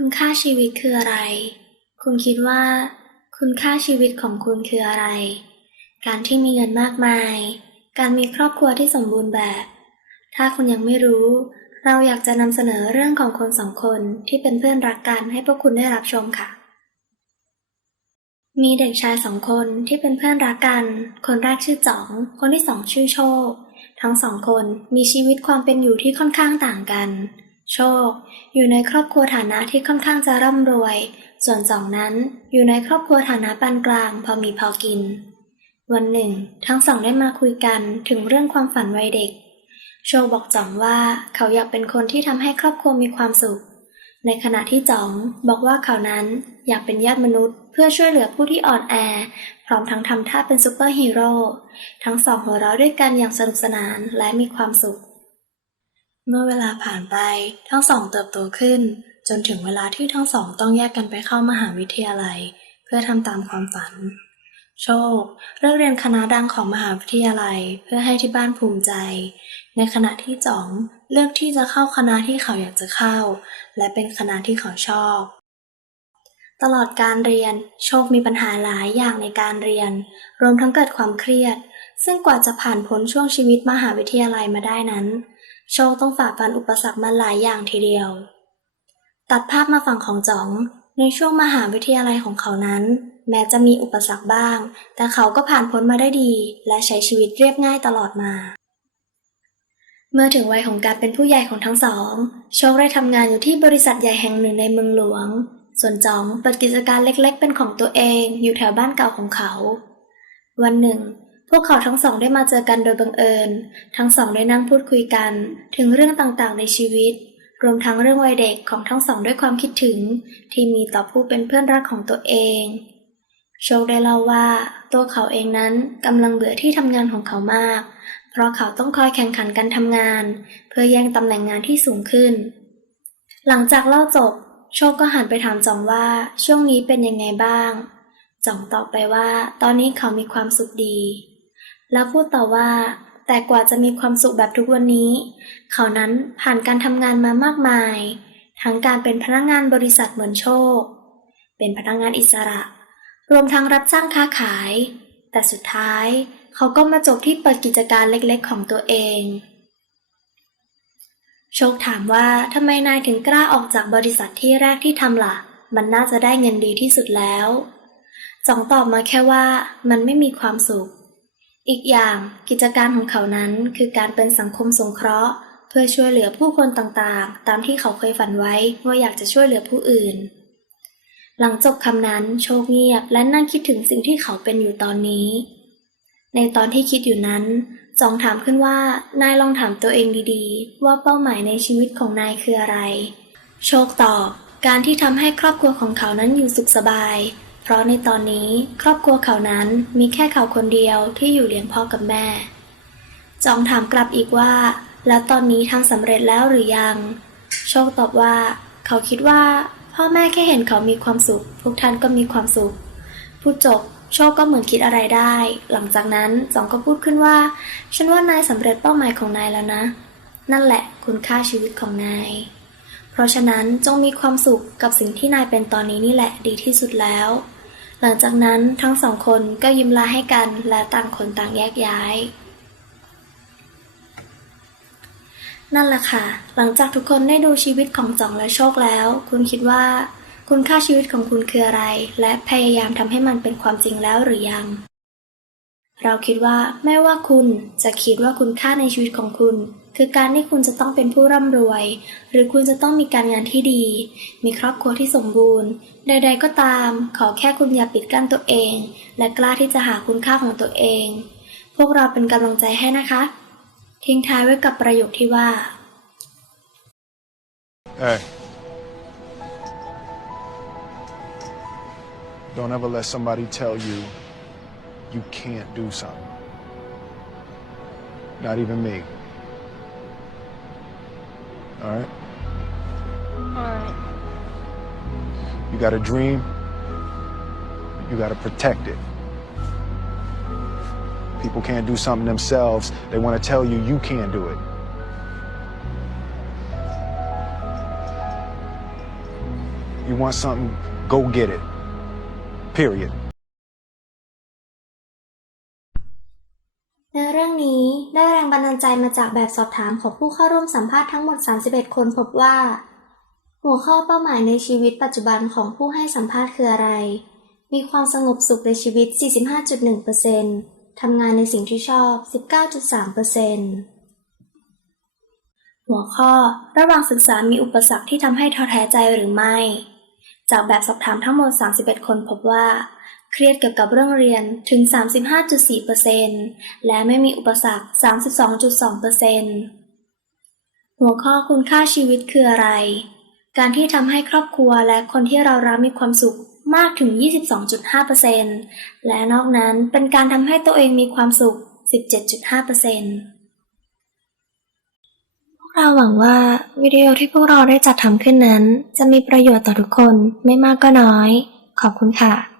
คุณค่าชีวิตคืออะไร คุณคิดว่า คุณค่าชีวิตของคุณคืออะไร การที่มีเงินมากมาย การมีครอบครัวที่สมบูรณ์แบบ ถ้าคุณยังไม่รู้ เราอยากจะนำเสนอเรื่องของคนสองคนที่เป็นเพื่อนรักกันให้พวกคุณได้รับชมค่ะ มีเด็กชายสองคนที่เป็นเพื่อนรักกัน คนแรกชื่อจ๋อง คนที่สองชื่อโชค ทั้งสองคนมีชีวิตความเป็นอยู่ที่ค่อนข้างต่างกัน โชค อยู่ในครอบครัวฐานะที่ค่อนข้างจะร่ำรวย ส่วนจ่องนั้นอยู่ในครอบครัวฐานะปานกลาง พอมีพอกิน วันหนึ่ง ทั้งสองได้มาคุยกันถึงเรื่องความฝันวัยเด็ก โชคบอกจ่องว่าเขาอยากเป็นคนที่ทำให้ครอบครัวมีความสุข ในขณะที่จ๋องบอกว่าเขานั้นอยากเป็นญาติมนุษย์ เพื่อช่วยเหลือผู้ที่อ่อนแอ พร้อมทั้งทำท่าเป็นซูเปอร์ฮีโร่ทั้งสองหัวเราะด้วยกันอย่างสนุกสนานและมีความสุข เมื่อเวลาผ่านไปทั้งสองเติบโตขึ้น จนถึงเวลาที่ทั้งสองต้องแยกกันไปเข้ามหาวิทยาลัย เพื่อทำตามความฝัน โชคเลือกเรียนคณะดังของมหาวิทยาลัยเพื่อให้ที่บ้านภูมิใจ ในขณะที่จ๋องเลือกที่จะเข้าคณะที่เขาอยากจะเข้า และเป็นคณะที่เขาชอบ ตลอดการเรียนโชคมีปัญหาหลายอย่างในการเรียน รวมทั้งเกิดความเครียด ซึ่งกว่าจะผ่านพ้นช่วงชีวิตมหาวิทยาลัยมาได้นั้น โชคต้องฝ่าฟันอุปสรรคมาหลายอย่างทีเดียว ตัดภาพมาฝั่งของจ๋องในช่วงมหาวิทยาลัยของเขานั้น แม้จะมีอุปสรรคบ้าง แต่เขาก็ผ่านพ้นมาได้ดี และใช้ชีวิตเรียบง่ายตลอดมา เมื่อถึงวัยของการเป็นผู้ใหญ่ของทั้งสองโชคได้ทำงานอยู่ที่บริษัทใหญ่แห่งหนึ่งในเมืองหลวง ส่วนจ๋องเปิดกิจการเล็กๆ เป็นของตัวเองอยู่แถวบ้านเก่าของเขา วันหนึ่ง พวกเขาทั้งสองได้มาเจอกันโดยบังเอิญ ทั้งสองได้นั่งพูดคุยกัน ถึงเรื่องต่างๆในชีวิต รวมทั้งเรื่องวัยเด็กของทั้งสองด้วยความคิดถึง ที่มีต่อผู้เป็นเพื่อนรักของตัวเอง โชคได้เล่าว่า ตัวเขาเองนั้นกำลังเบื่อที่ทำงานของเขามาก เพราะเขาต้องคอยแข่งขันกันทำงาน เพื่อแย่งตำแหน่งงานที่สูงขึ้น หลังจากเล่าจบ โชคก็หันไปถามจองว่าช่วงนี้เป็นยังไงบ้าง จองตอบไปว่า ตอนนี้เขามีความสุขดี แล้วพูดต่อว่า แต่กว่าจะมีความสุขแบบทุกวันนี้ เขานั้นผ่านการทำงานมามากมาย ทั้งการเป็นพนักงานบริษัทเหมือนโชค เป็นพนักงานอิสระ รวมทั้งรับจ้างค้าขาย แต่สุดท้ายเขาก็มาจบที่เปิดกิจการเล็กๆของตัวเอง โชคถามว่าทำไมนายถึงกล้าออกจากบริษัทที่แรกที่ทำล่ะ มันน่าจะได้เงินดีที่สุดแล้วจองตอบมาแค่ว่ามันไม่มีความสุข อีกอย่างกิจการของเขานั้นคือการเป็นสังคมสงเคราะห์ เพื่อช่วยเหลือผู้คนต่างๆ ตามที่เขาเคยฝันไว้ว่าอยากจะช่วยเหลือผู้อื่น หลังจบคำนั้นโชคเงียบและนั่งคิดถึงสิ่งที่เขาเป็นอยู่ตอนนี้ ในตอนที่คิดอยู่นั้นจองถามขึ้นว่านายลองถามตัวเองดีๆ ว่าเป้าหมายในชีวิตของนายคืออะไร โชคตอบการที่ทำให้ครอบครัวของเขานั้นอยู่สุขสบาย เพราะในตอนนี้ครอบครัวเขานั้นมีแค่เขาคนเดียวที่อยู่เลี้ยงพ่อกับแม่ จองถามกลับอีกว่า แล้วตอนนี้ทำสำเร็จแล้วหรือยัง โชคตอบว่า เขาคิดว่า พ่อแม่แค่เห็นเขามีความสุข พวกท่านก็มีความสุขพูดจบโชคก็เหมือนคิดอะไรได้ หลังจากนั้นจองก็พูดขึ้นว่า ฉันว่านายสำเร็จเป้าหมายของนายแล้วนะ นั่นแหละคุณค่าชีวิตของนาย เพราะฉะนั้นจงมีความสุขกับสิ่งที่นายเป็นตอนนี้นี่แหละดีที่สุดแล้ว หลังจากนั้นทั้งสองคนก็ยิ้มลาให้กันและต่างคนต่างแยกย้าย นั่นแหละค่ะ หลังจากทุกคนได้ดูชีวิตของจ่องและโชคแล้ว คุณคิดว่า คุณค่าชีวิตของคุณคืออะไร และพยายามทำให้มันเป็นความจริงแล้วหรือยัง เราคิดว่าไม่ว่าคุณจะคิดว่าคุณค่าในชีวิตของคุณ คือการที่คุณจะต้องเป็นผู้ร่ำรวย หรือคุณจะต้องมีการงานที่ดี มีครอบครัวที่สมบูรณ์ ใด ๆ ก็ตาม ขอแค่คุณอย่าปิดกั้นตัวเอง และกล้าที่จะหาคุณค่าของตัวเอง พวกเราเป็นกำลังใจให้นะคะ ทิ้งท้ายไว้กับประโยคที่ว่า Hey. Don't ever let somebody tell you you can't do something. Not even me. All right? Alright. You got a dream, you got to protect it. People can't do something themselves, they want to tell you you can't do it. You want something, go get it. Period. บันดาลใจมาจากแบบสอบถามของผู้เข้าร่วมสัมภาษณ์ทั้งหมด 31 คนพบว่า หัวข้อเป้าหมายในชีวิตปัจจุบันของผู้ให้สัมภาษณ์คืออะไร มีความสงบสุขในชีวิต 45.1%ทำงานในสิ่งที่ชอบ 19.3%หัวข้อ ระหว่างศึกษามีอุปสรรคที่ทำให้ท้อแท้ใจหรือไม่ จากแบบสอบถามทั้งหมด 31 คนพบว่า เครียดเกี่ยวกับเรื่องเรียนถึง 35.4%และไม่มีอุปสรรค 32.2%หัวข้อคุณค่าชีวิตคืออะไร การที่ทำให้ครอบครัวและคนที่เรารักมีความสุขมากถึง 22.5%และนอกนั้นเป็นการทำให้ตัวเองมีความสุข 17.5%พวกเราหวังว่าวิดีโอที่พวกเราได้จัดทำขึ้นนั้น จะมีประโยชน์ต่อทุกคนไม่มากก็น้อย ขอบคุณค่ะ